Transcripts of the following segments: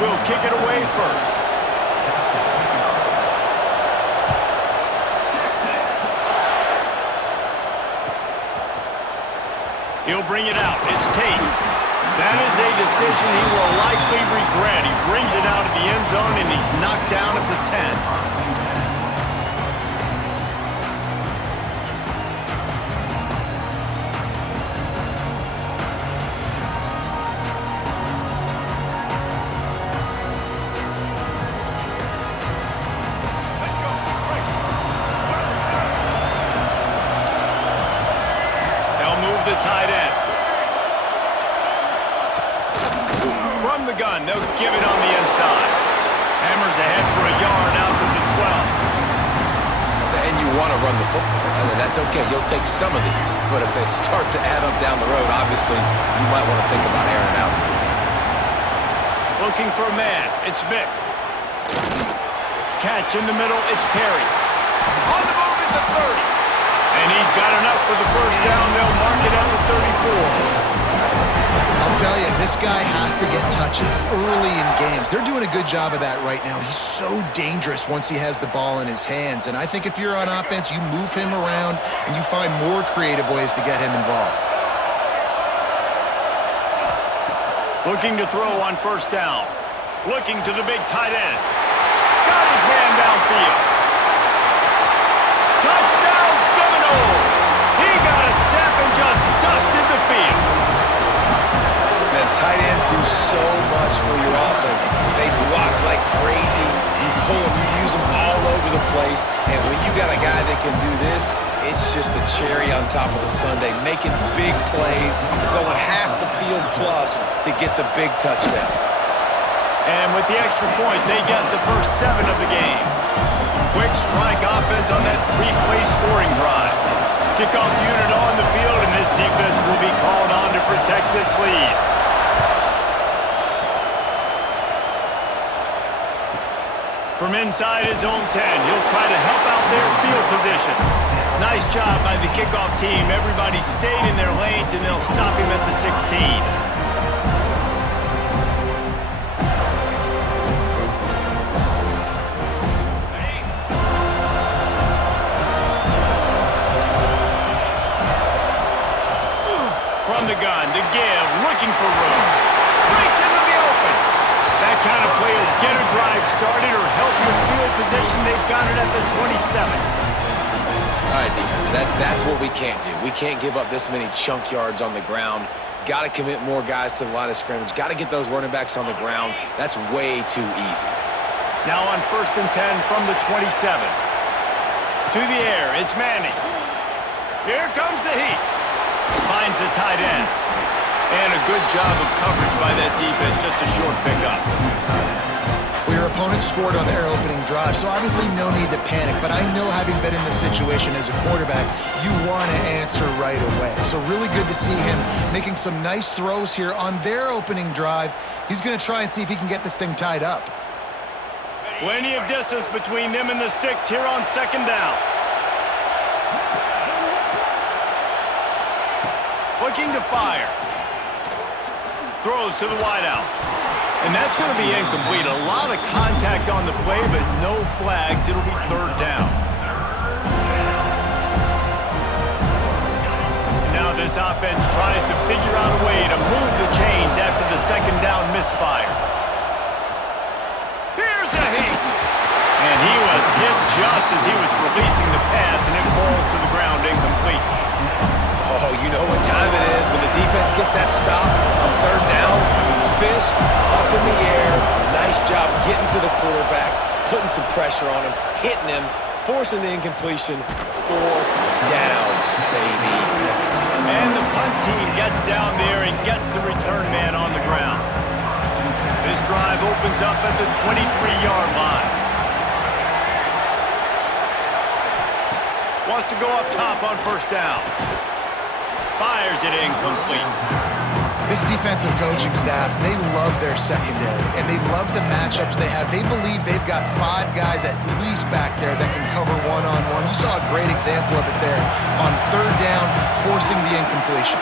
will kick it away first. He'll bring it out. It's Tate. That is a decision he will likely regret. He brings it out of the end zone, and he's knocked down at the 10. The tight end. From the gun, they'll give it on the inside. Hammers ahead for a yard out to the 12. And you want to run the football. And that's okay. You'll take some of these. But if they start to add up down the road, obviously, you might want to think about airing it out a little bit. Looking for a man. It's Vic. Catch in the middle. It's Perry. On the move at the 30. And he's got enough for the first down. They'll mark it at the 34. I'll tell you, this guy has to get touches early in games. They're doing a good job of that right now. He's so dangerous once he has the ball in his hands. And I think if you're on offense, you move him around and you find more creative ways to get him involved. Looking to throw on first down. Looking to the big tight end. Got his man downfield. Touchdown Seminoles! He got a step and just dusted the field. Man, tight ends do so much for your offense. They block like crazy. You pull them, you use them all over the place. And when you got a guy that can do this, it's just the cherry on top of the sundae, making big plays, going half the field plus to get the big touchdown. And with the extra point, they get the first 7 of the game. Quick strike offense on that 3-play scoring drive. Kickoff unit on the field, and this defense will be called on to protect this lead. From inside his own 10, he'll try to help out their field position. Nice job by the kickoff team. Everybody stayed in their lanes, and they'll stop him at the 16. The gun to give, looking for room. Breaks into the open. That kind of play will get a drive started or help your field position. They've got it at the 27. All right, defense, that's what we can't do. We can't give up this many chunk yards on the ground. Got to commit more guys to the line of scrimmage. Got to get those running backs on the ground. That's way too easy. Now on 1st and 10 from the 27. To the air, it's Manning. Here comes the heat. Finds the tight end. And a good job of coverage by that defense, just a short pickup. Well, your opponent scored on their opening drive, so obviously no need to panic. But I know, having been in this situation as a quarterback, you want to answer right away. So really good to see him making some nice throws here on their opening drive. He's going to try and see if he can get this thing tied up. Plenty of distance between them and the sticks here on 2nd down. Looking to fire. Throws to the wideout. And that's going to be incomplete. A lot of contact on the play, but no flags. It'll be 3rd down. Now this offense tries to figure out a way to move the chains after the 2nd down misfire. Here's a hit. And he was hit just as he was releasing the pass, and it falls to the ground incomplete. Oh, you know what time it is when the defense gets that stop on 3rd down. Fist up in the air. Nice job getting to the quarterback, putting some pressure on him, hitting him, forcing the incompletion. 4th down, baby. And the punt team gets down there and gets the return man on the ground. This drive opens up at the 23-yard line. Wants to go up top on 1st down. Fires it incomplete. This defensive coaching staff, they love their secondary, and they love the matchups they have. They believe they've got 5 guys at least back there that can cover one-on-one. You saw a great example of it there on 3rd down, forcing the incompletion.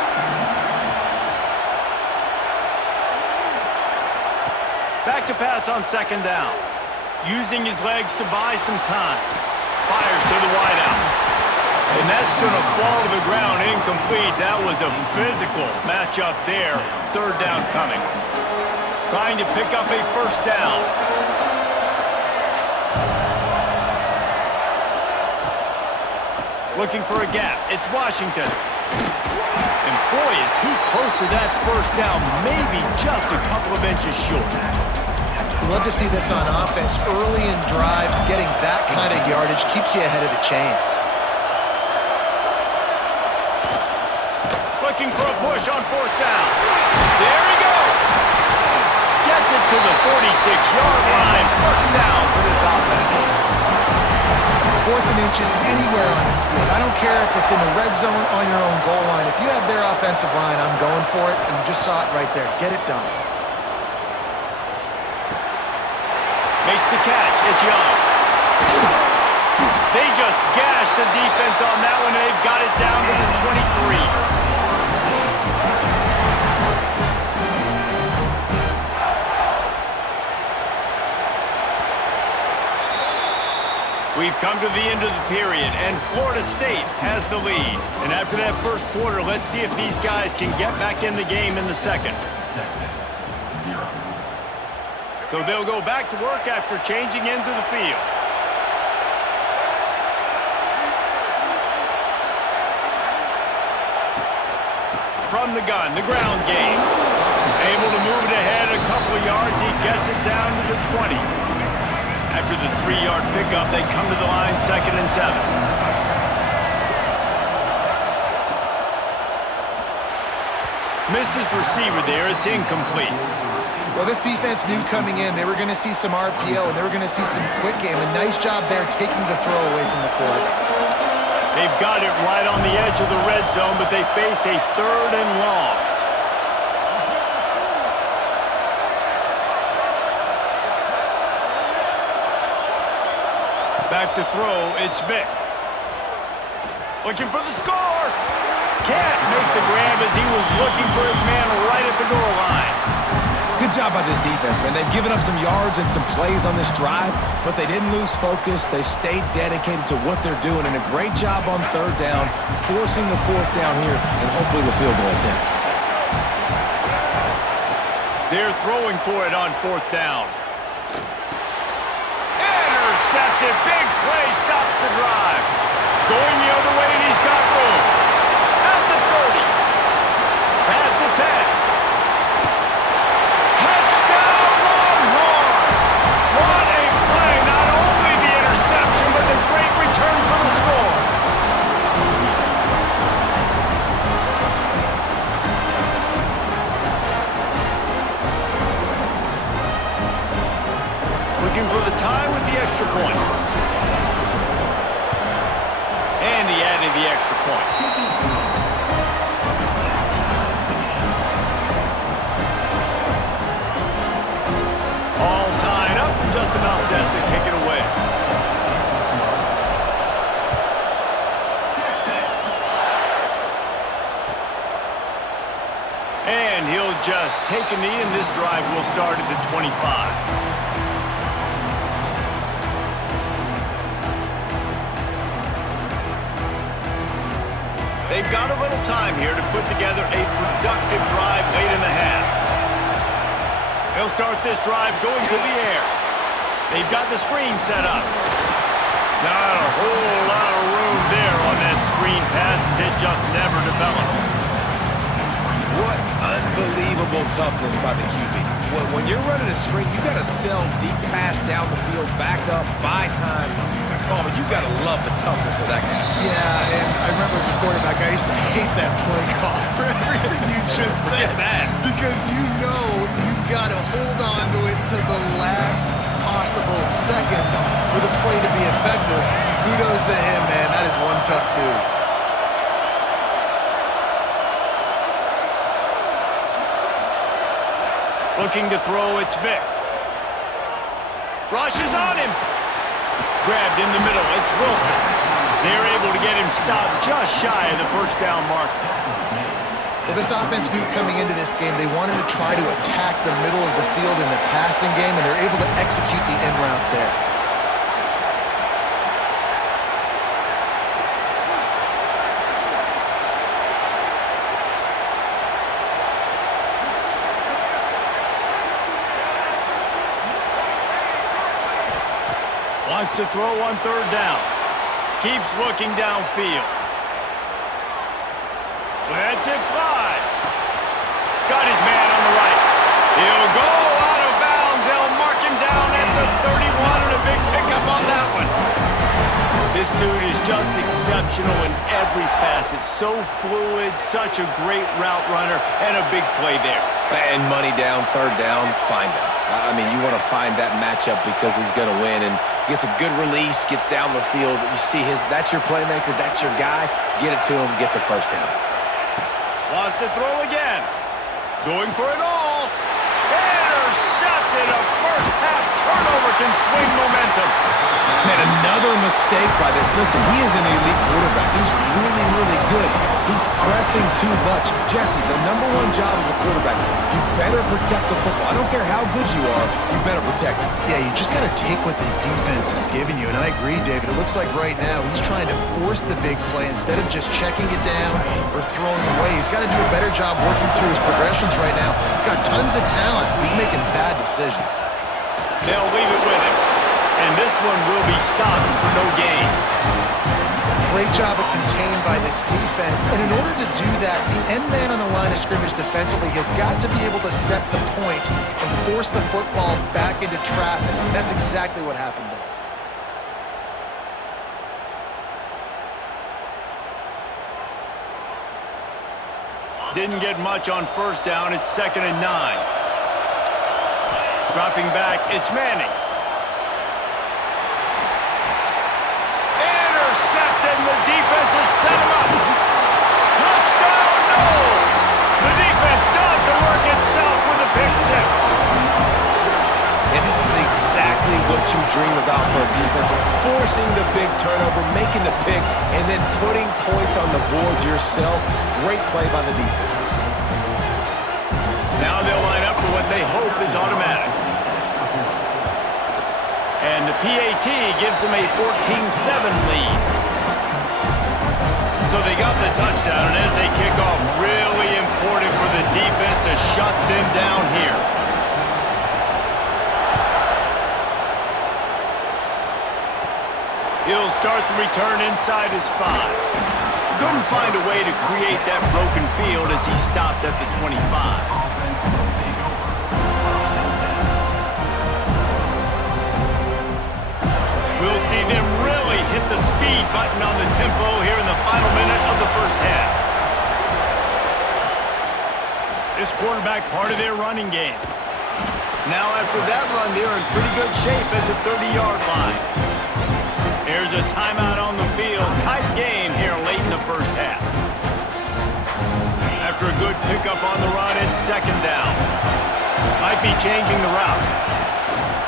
Back to pass on second down. Using his legs to buy some time. Fires to the wideout. And that's going to fall to the ground incomplete. That was a physical matchup there. Third down coming. Trying to pick up a first down. Looking for a gap. It's Washington. And boy, is he close to that first down. Maybe just a couple of inches short. Love to see this on offense. Early in drives, getting that kind of yardage keeps you ahead of the chains. Looking for a push on fourth down. There he goes. Gets it to the 46-yard line. First down for this offense. 4th and inches anywhere on this field. I don't care if it's in the red zone on your own goal line. If you have their offensive line, I'm going for it, and you just saw it right there. Get it done. Makes the catch. It's Young. They just gashed the defense on that one. They've got it down to the 23. We've come to the end of the period, and Florida State has the lead. And after that first quarter, let's see if these guys can get back in the game in the second. So they'll go back to work after changing into the field. From the gun, the ground game. Able to move it ahead a couple of yards. He gets it down to the 20. After the 3-yard pickup, they come to the line, 2nd and 7. Missed his receiver there. It's incomplete. Well, this defense knew coming in they were going to see some RPO and they were going to see some quick game. A nice job there taking the throw away from the quarterback. They've got it right on the edge of the red zone, but they face a 3rd and long. Back to throw, it's Vic. Looking for the score. Can't make the grab as he was looking for his man right at the goal line. Good job by this defense, man. They've given up some yards and some plays on this drive, but they didn't lose focus. They stayed dedicated to what they're doing, and a great job on 3rd down, forcing the 4th down here, and hopefully the field goal attempt. They're throwing for it on 4th down. Intercepted. Big play stops the drive. Going the other way, and he's got room. At the 30. Past the 10. Touchdown, Longhorns! What a play. Not only the interception, but the great return for the score. Looking for the tie with the extra point. And he added the extra point. All tied up and just about set to kick it away. And he'll just take a knee, and this drive will start at the 25. They've got a little time here to put together a productive drive late in the half. They'll start this drive going to the air. They've got the screen set up. Not a whole lot of room there on that screen pass as it just never developed. What unbelievable toughness by the QB. When you're running a screen, you got to sell deep pass down the field, back up, buy time. Palmer, you got to love the toughness of that guy. Yeah, and I remember as a quarterback, I used to hate that play call for everything you just said. Because you know you've got to hold on to it to the last possible second for the play to be effective. Kudos to him, man. That is one tough dude. Looking to throw, it's Vic. Rush is on him. Grabbed in the middle, it's Wilson. They're able to get him stopped just shy of the first down marker. Well, this offense knew coming into this game they wanted to try to attack the middle of the field in the passing game, and they're able to execute the in route there. Wants to throw on third down. Keeps looking downfield. Lets it fly. Got his man on the right. He'll go out of bounds. They'll mark him down at the 31 and a big pickup on that one. This dude is just exceptional in every facet. So fluid, such a great route runner, and a big play there. And money down, third down, find him. I mean, you want to find that matchup because he's going to win, and gets a good release, gets down the field. You see that's your playmaker, that's your guy. Get it to him, get the first down. Wants to throw again. Going for it all. Intercepted. A first half turnover can swing momentum. Man, another mistake by this. Listen, he is an elite quarterback. He's really, really good. He's pressing too much. Jesse, the number one job of a quarterback, you better protect the football. I don't care how good you are, you better protect it. Yeah, you just got to take what the defense is giving you, and I agree, David. It looks like right now he's trying to force the big play instead of just checking it down or throwing away. He's got to do a better job working through his progressions right now. He's got tons of talent. He's making bad decisions. They'll leave it with him, and this one will be stopped for no gain. Great job of contained by this defense, and in order to do that, the end man on the line of scrimmage defensively has got to be able to set the point and force the football back into traffic. That's exactly what happened there. Didn't get much on first down. It's 2nd and 9. Dropping back, it's Manning. Intercepted, and the defense has set him up. Touchdown, no! The defense does the work itself with a pick six. And this is exactly what you dream about for a defense. Forcing the big turnover, making the pick, and then putting points on the board yourself. Great play by the defense. Now they'll line up for what they hope is automatic. And the PAT gives them a 14-7 lead. So they got the touchdown, and as they kick off, really important for the defense to shut them down here. He'll start the return inside his 5. Couldn't find a way to create that broken field as he stopped at the 25. We'll see them really hit the speed button on the tempo here in the final minute of the first half. This quarterback part of their running game. Now after that run, they're in pretty good shape at the 30-yard line. Here's a timeout on the field. Tight game here late in the first half. After a good pickup on the run, it's 2nd down. Might be changing the route.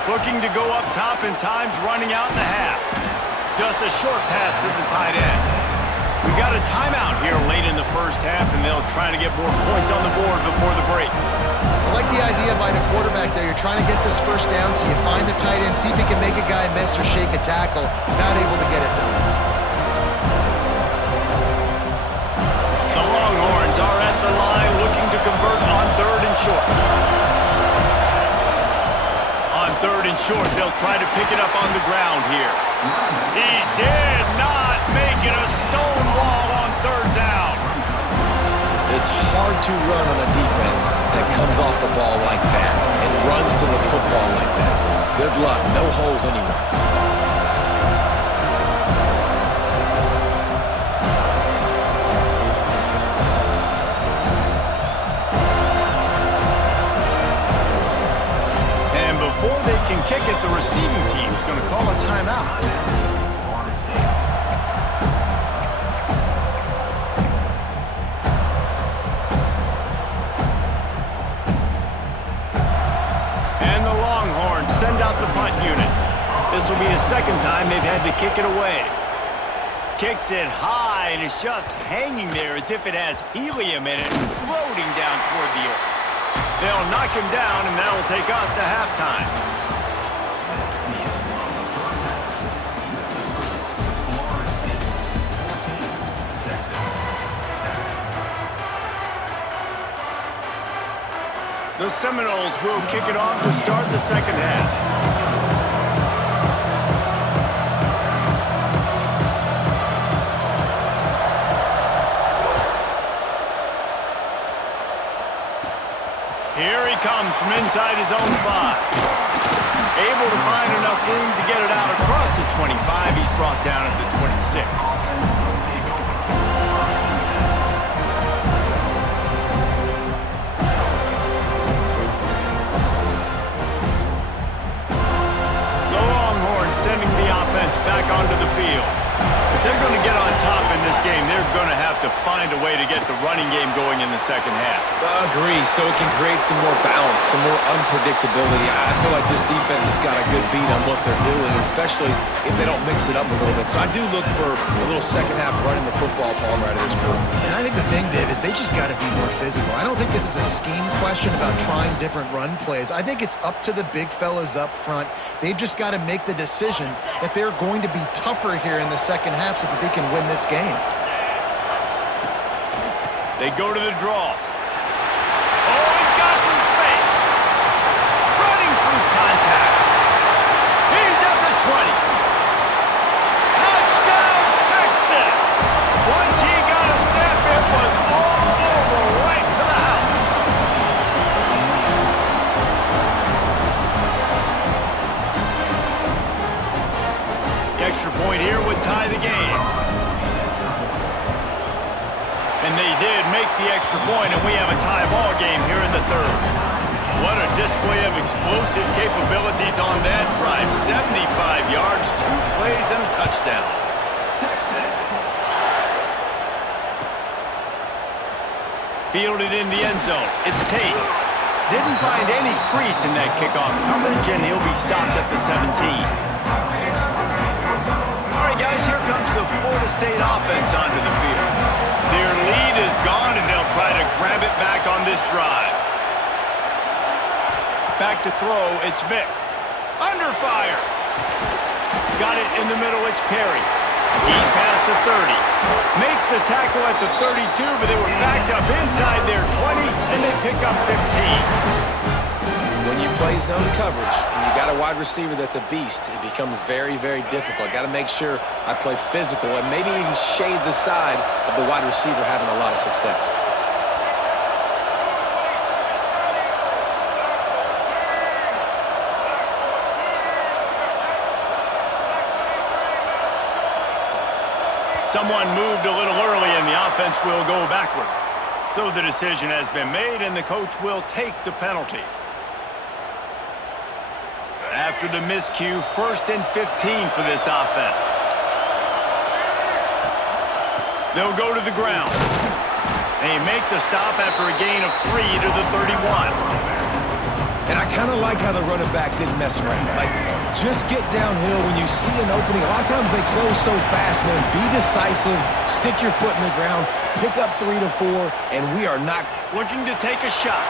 Looking to go up top and times running out in the half. Just a short pass to the tight end. We got a timeout here late in the first half, and they'll try to get more points on the board before the break. I like the idea by the quarterback there. You're trying to get this first down, so you find the tight end, see if he can make a guy miss or shake a tackle. Not able to get it done. The Longhorns are at the line looking to convert on 3rd and short. On 3rd and short, they'll try to pick it up on the ground here. He did not make it a stone wall on 3rd down. It's hard to run on a defense that comes off the ball like that and runs to the football like that. Good luck. No holes anywhere. And before they can kick it, the receiving team's going to call a timeout. Send out the punt unit. This will be the 2nd time they've had to kick it away. Kicks it high sky and is just hanging there as if it has helium in it, floating down toward the earth. They'll knock him down, and that will take us to halftime. The Seminoles will kick it off to start the second half. Here he comes from inside his own 5. Able to find enough room to get it out across the 25. He's brought down at the 26. The Longhorns sending the offense back onto the field. If they're going to get on top in this game, they're going to have to find a way to get the running game going in the second half. Agree, so it can create some more balance, some more unpredictability. I feel like this defense has got a good beat on what they're doing, especially if they don't mix it up a little bit. So I do look for a little second half running the football Palmer out of this group. And I think the thing, Dave, is they just got to be more physical. I don't think this is a scheme question about trying different run plays. I think it's up to the big fellas up front. They've just got to make the decision that they're going to be tougher here in the second half so that they can win this game. They go to the draw. Oh, he's got some space. Running through contact. He's at the 20. Touchdown, Texas! Once he got a snap, it was all over right to the house. The extra point here would tie the game. And they did make the extra point, and we have a tie ball game here in the third. What a display of explosive capabilities on that drive. 75 yards, 2 plays, and a touchdown. Fielded in the end zone. It's Tate. Didn't find any crease in that kickoff coverage, and he'll be stopped at the 17. All right, guys, here comes the Florida State offense onto the field. Their lead is gone, and they'll try to grab it back on this drive. Back to throw, it's Vick. Under fire. Got it in the middle, it's Perry. He's past the 30. Makes the tackle at the 32, but they were backed up inside their 20, and they pick up 15. When you play zone coverage and you got a wide receiver that's a beast, it becomes very, very difficult. Got to make sure I play physical and maybe even shade the side of the wide receiver having a lot of success. Someone moved a little early, and the offense will go backward. So the decision has been made, and the coach will take the penalty. After the miscue, 1st and 15 for this offense. They'll go to the ground. They make the stop after a gain of 3 to the 31. And I kind of like how the running back didn't mess around. Like, just get downhill when you see an opening. A lot of times they close so fast, man. Be decisive, stick your foot in the ground, pick up 3 to 4, and we are not looking to take a shot.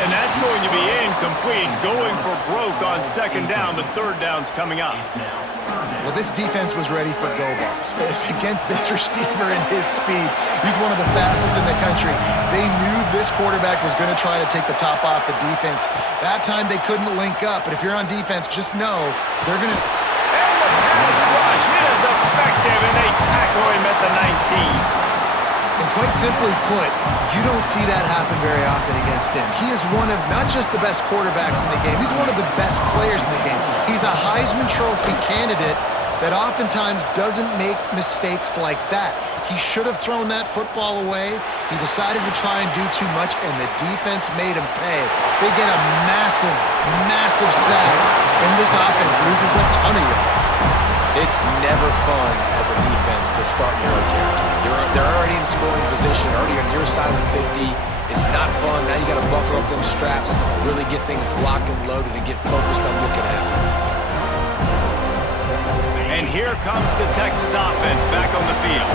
And that's going to be incomplete, going for broke on 2nd down, but 3rd down's coming up. Well, this defense was ready for go balls. Against this receiver and his speed, he's one of the fastest in the country. They knew this quarterback was going to try to take the top off the defense. That time they couldn't link up, but if you're on defense, just know they're going to... And the pass rush is effective, and they tackle him at the 19. And quite simply put, you don't see that happen very often against him. He is one of not just the best quarterbacks in the game, he's one of the best players in the game. He's a Heisman Trophy candidate that oftentimes doesn't make mistakes like that. He should have thrown that football away. He decided to try and do too much, and the defense made him pay. They get a massive, massive sack, and this offense loses a ton of yards. It's never fun as a defense to start in your own territory. They're already in scoring position, already on your side of the 50. It's not fun. Now you got to buckle up them straps, really get things locked and loaded, and get focused on what can happen. And And here comes the Texas offense back on the field.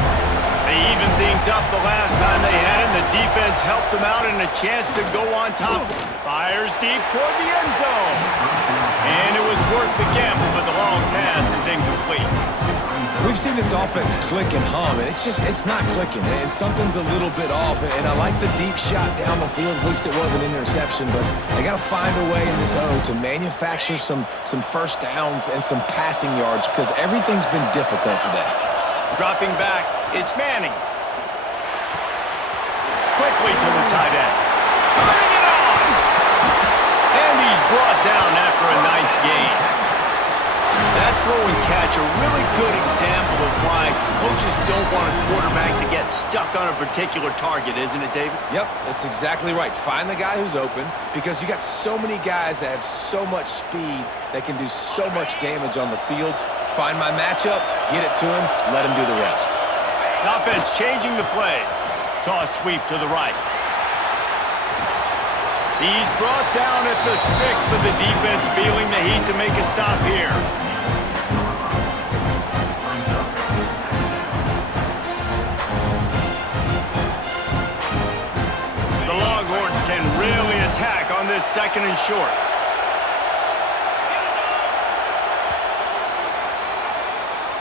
They evened things up the last time they had it. The defense helped them out and a chance to go on top. Fires deep toward the end zone. And it was worth the gamble, but the long pass is incomplete. We've seen this offense click and hum, and it's not clicking, and something's a little bit off, and I like the deep shot down the field. At least it wasn't an interception, but they got to find a way in this O to manufacture some first downs and some passing yards because everything's been difficult today. Dropping back, it's Manning. Quickly to the tight end. Turning it on! And he's brought down after a nice gain. That throw and catch, a really good example of why coaches don't want a quarterback to get stuck on a particular target, isn't it, David? Yep, that's exactly right. Find the guy who's open because you got so many guys that have so much speed that can do so much damage on the field. Find my matchup, get it to him, let him do the rest. Offense changing the play. Toss sweep to the right. He's brought down at the 6, but the defense feeling the heat to make a stop here. The Longhorns can really attack on this 2nd and short.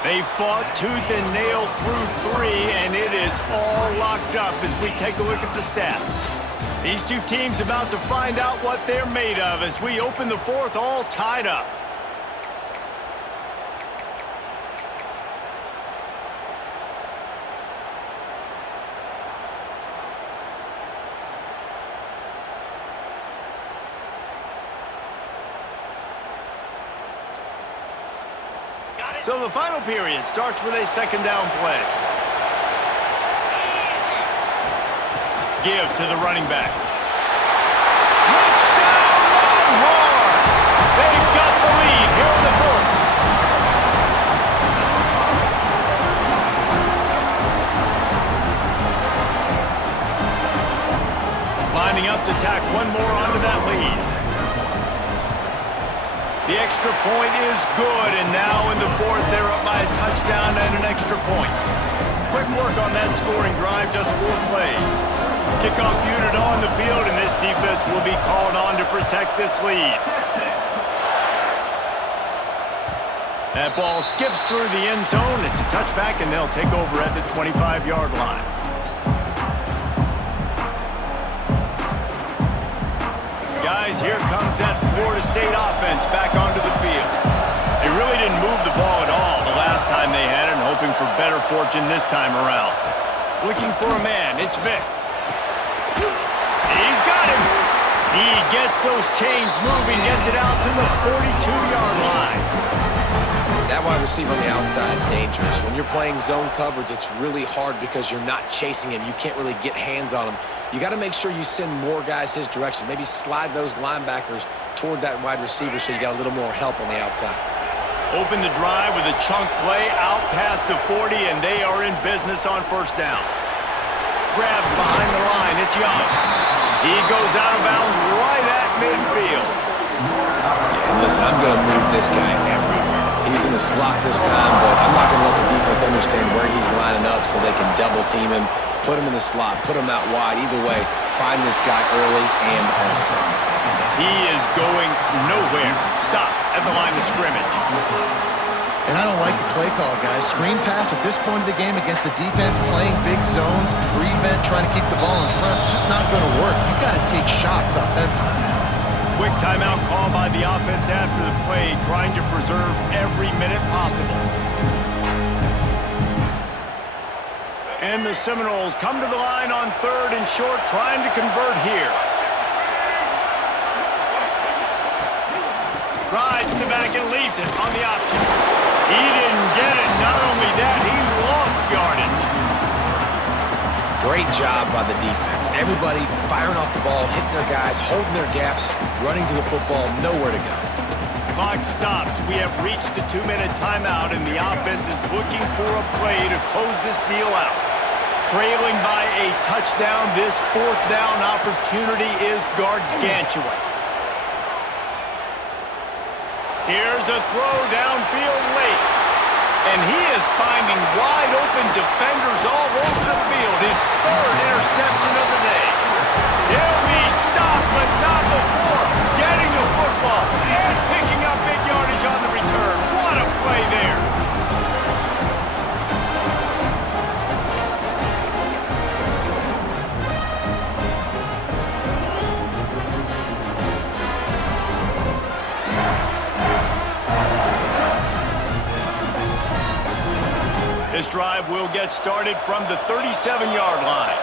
They fought tooth and nail through 3, and it is all locked up as we take a look at the stats. These two teams about to find out what they're made of as we open the 4th all tied up. So the final period starts with a 2nd down play. Give to the running back. Touchdown Longhorns! They've got the lead here in the 4th. Lining up to tack one more onto that lead. The extra point is good, and now in the 4th, they're up by a touchdown and an extra point. Quick work on that scoring drive, just 4 plays. Kickoff unit on the field, and this defense will be called on to protect this lead. That ball skips through the end zone. It's a touchback, and they'll take over at the 25-yard line. Guys, here comes that Florida State offense back onto the field. They really didn't move the ball at all the last time they had it, and hoping for better fortune this time around. Looking for a man, it's Vic. He's got him. He gets those chains moving, gets it out to the 42-yard line. That wide receiver on the outside is dangerous. When you're playing zone coverage, it's really hard because you're not chasing him. You can't really get hands on him. You got to make sure you send more guys his direction. Maybe slide those linebackers toward that wide receiver so you got a little more help on the outside. Open the drive with a chunk play out past the 40, and they are in business on 1st down. Grabbed behind the line, it's Young. He goes out of bounds right at midfield. Yeah, and listen, I'm going to move this guy everywhere. He's in the slot this time, but I'm not going to let the defense understand where he's lining up so they can double team him, put him in the slot, put him out wide. Either way, find this guy early and often. He is going nowhere. Stop at the line of scrimmage. And I don't like the play call, guys. Screen pass at this point of the game against the defense, playing big zones, prevent, trying to keep the ball in front. It's just not going to work. You got to take shots offensively. Quick timeout call by the offense after the play, trying to preserve every minute possible. And the Seminoles come to the line on 3rd and short, trying to convert here. Rides the back and leaves it on the option. He didn't get it. Not only that, he lost yardage. Great job by the defense. Everybody firing off the ball, hitting their guys, holding their gaps, running to the football, nowhere to go. Clock stops. We have reached the 2-minute timeout, and the offense is looking for a play to close this deal out. Trailing by a touchdown, this 4th down opportunity is gargantuan. Here's a throw downfield late. And he is finding wide-open defenders all over the field. His third interception of the day. He'll be stopped, but not before getting the football and picking up big yardage on the return. What a play there. This drive will get started from the 37-yard line.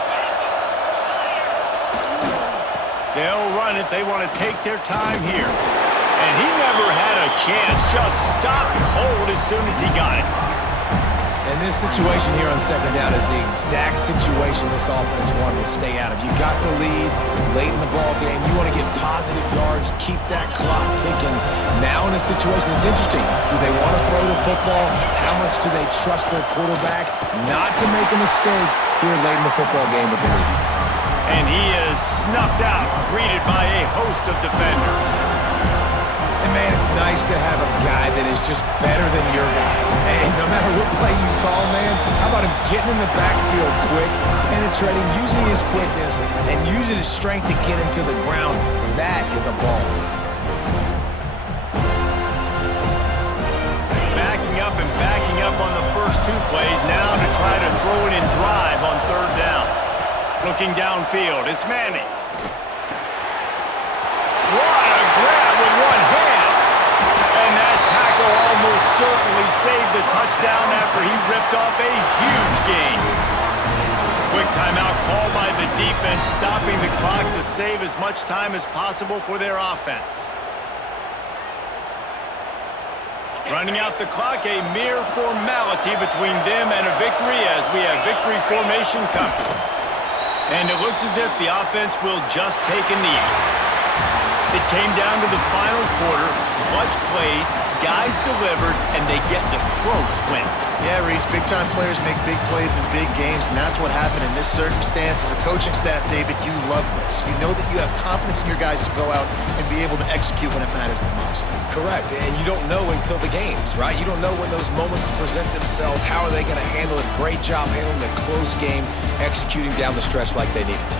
They'll run it. They want to take their time here. And he never had a chance. Just stopped cold as soon as he got it. And this situation here on second down is the exact situation this offense wanted to stay out of. You got the lead late in the ball game. You want to get positive yards, keep that clock ticking. Now in a situation, it's interesting. Do they want to throw the football? How much do they trust their quarterback not to make a mistake here late in the football game with the lead? And he is snuffed out, greeted by a host of defenders. And man, it's nice to have a guy that is just better than your guys. And no matter what play you call, man, how about him getting in the backfield quick, penetrating, using his quickness, and using his strength to get him to the ground? That is a ball. Backing up on the first two plays now to try to throw it in drive on third down. Looking downfield, it's Manning. What a grab with one hand. And that tackle almost certainly saved the touchdown after he ripped off a huge gain. Quick timeout called by the defense, stopping the clock to save as much time as possible for their offense. Running out the clock, a mere formality between them and a victory as we have victory formation coming. And it looks as if the offense will just take a knee. It came down to the final quarter, clutch plays, guys delivered, and they get the close win. Yeah, Reese, big-time players make big plays in big games, and that's what happened in this circumstance. As a coaching staff, David, you love this. You know that you have confidence in your guys to go out and be able to execute when it matters the most. Correct, and you don't know until the games, right? You don't know when those moments present themselves. How are they going to handle it? Great job handling a close game, executing down the stretch like they needed to.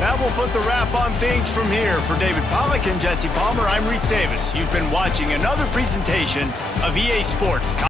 That will put the wrap on things from here. For David Pollack and Jesse Palmer, I'm Reese Davis. You've been watching another presentation of EA Sports.